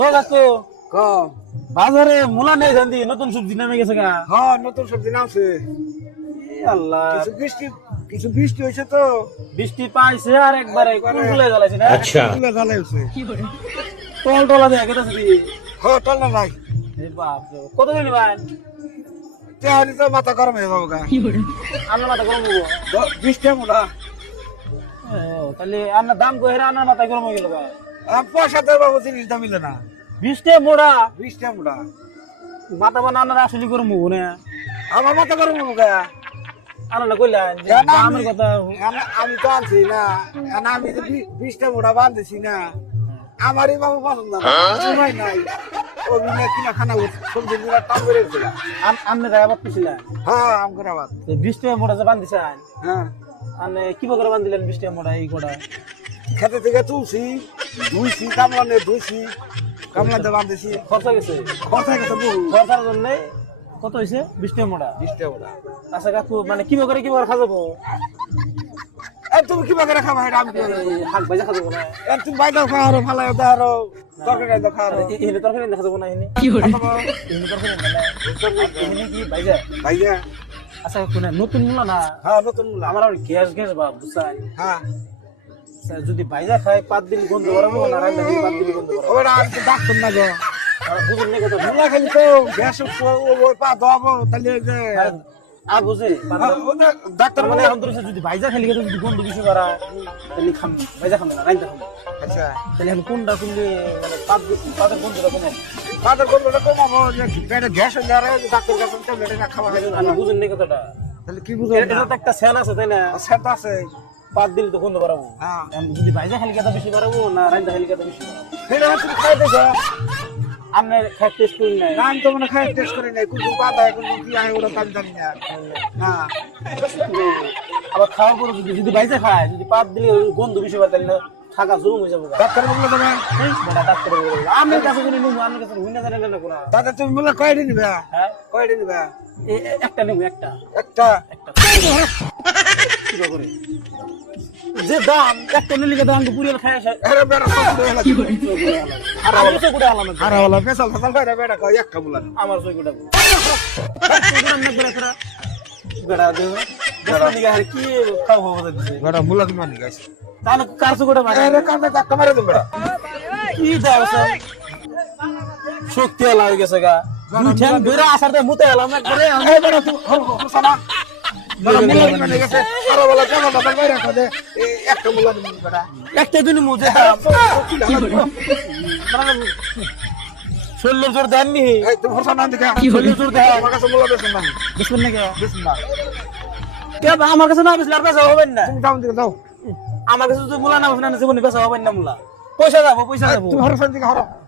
ও কাকু ক বাজারে মূলা নেই জানদি নতুন সবজি নামে গেছে গা। হ্যাঁ নতুন সবজি নামছে। আল্লাহ কিছু বৃষ্টি হয়েছে তো বৃষ্টি পাইছে আর একবারে কুলকুলে জ্বালাইছে না। আচ্ছা তুলে জ্বালাই হয়েছে। টল টলা দেয়া গেছে কি হ্যাঁ টল না নাই এ বাপ রে, কত দিন ভাই তেহারি তো মাথা গরম হয়ে যাবো গা। আন্না মাথা গরম হবো। 20 টাকা মোটা তাহলে আন্না দাম কই আন্নার মাথা গরম হয়ে গেল ভাই। পয়সা দেয় বাবু জিনিস দাম মিলে না। 20 টাকা মোড়া 20 টাকা মোটা মাথা বানা আন্নার আসলে গরম হবো না। আমার মাথা গরম হবো গা। আন্না কইলেন যে কেন দামের কথা আমি তো আনছি না আমি তো 20 টাকা মোটা বাঁধতেছি না। আমারই বাবু পছন্দ না সময় নাই অভিনয় কিনা খানা সবজি মিলা টান বেড়ে গেছে। আন্নে গায়ে বাদ পিছিলেন হ্যাঁ আম করে আবার 20 টাকা মোড়া যে বান্ধিছেন হ্যাঁ আনে কি করে বান্ধিলেন 20 টাকা মোড়া এই কোটা খেতে থেকে তুলছি ধুইছি কামলা নিয়ে ধুইছি কামলা দিয়ে বাঁধতেছি খরচা গেছে। খরচা গেছে বহু খরচার জন্য কত হয়েছে 20 টাকা মোড়া। 20 টাকা মোটা আচ্ছা কাকু মানে কি করে খাওয়াবো তুমি কিবা করে খাবা এটা আমি কি করবো? হাক ভাজা খাওয়াবো না তুমি বাইদাও খাও আরো ফালাই দাও আরো তরকারি দাও খাও আরো এখানে তরকারি দেখা যাবো না এখানে এখানে তরকারি না এখানে কি ভাইজা ভাইয়া আচ্ছা কোন নতুন মূলা না হ্যাঁ নতুন মুলা আমার আর গ্যাস বা বুঝছেন হ্যাঁ যদি ভাইজা খায় 5 দিন গন্ধ বাড়াবো না রান্না দিয়ে 5 দিন গন্ধ বাড়াবো ওটা আমি তো ডাক্তার না গো আর বুঝুন না কথা মুলা খালি তো গ্যাস ওই পা দাও তাহলে যে আর বুঝে ডাক্তার মানে মানে এখন ধরেছে যদি ভাইজা খালি খেতে যদি গন্ধ বেশি বাড়া তাহলে খাম ভাইজা খাম না রান্না খাম আচ্ছা তাহলে এখন কোনটা কোনলে মানে পাতের গন্ধটা কমাবো তাদের গল্পটা কমাবো যে পেটে গ্যাস হয়ে যাবে ডাক্তার কাছে ট্যাবলেট না খাওয়া খাই আমি বুঝুন না কথাটা তাহলে কি বুঝো এটা তো একটা সেন আছে তাই না সেটা আছে 5 দিন তো গন্ধ বাড়াবো হ্যাঁ যদি ভাইজা খালি খেতে বেশি বাড়াবো না রান্না খালি খেতে বেশি বাড়াবো সেটা তুমি খাই দেখো আপনার খাই টেস্ট করি নাই না আমি তো মানে খাই টেস্ট করি নাই কুকুর পাতা কুকুর কি আয় ওরা আমি জানি না না আবার খাওয়ার পরে যদি ভাইজা খায় যদি 5 দিলে গন্ধ বেশি বাড়ে তাহলে থাকা জুম হয়ে যাবে ডাক্তার বললো তোমার বেটা ডাক্তার বলবে আমার কাছে কোনো নিবো আমার কাছে হই না জানেন না কোনা দাদা তুমি বলে কয়টা নিবে হ্যাঁ কয়টা নিবে একটা নিবো একটা একটা কি করে যে দাম একটা নিলে দাম তো পুরিয়ে খায় আসে এরে বেড়া সব হয়ে গেল আর আমার সে গুড়া আলাম আরে ওলা পেছাল ফাসাল কয়টা বেড়া কয় একটা বলা আমার সই গুড়া বেড়া দেব বেড়া নিগা আর কি খাও হবে দিছে বেড়া মুলা তুমি আনি গাইছে তাহলে কার সই গুড়া মারে এরে কামে ধাক্কা মারে তুমি বেড়া কি দাও স্যার শক্তি আলা হয়ে গেছে গা দুই ঠ্যাং বেড়া আসার দে মুতে এলাম একবারে এই বেড়া তুমি হোসানা বেড়া মুলা তুমি আনি গেছে আরে ওলা কেমন দাদা বাইরে কদে একটা মুলা নিবি বেড়া একটা দিন মুজে শরীরের জোর দেননি এই তুমি হোসানা দিকে শরীরের জোর দেয় আমার কাছে মুলা বেছেন না বুঝবেন না কে বেছেন না কে আমার কাছে না বেশি আর বেচা হবেন না তুমি দাও দিকে দাও আমার কাছে যদি মুলা না বেচা না জীবনে বেচা হবেন না মুলা পয়সা যাবো তুমি হোসানা দিকে হরো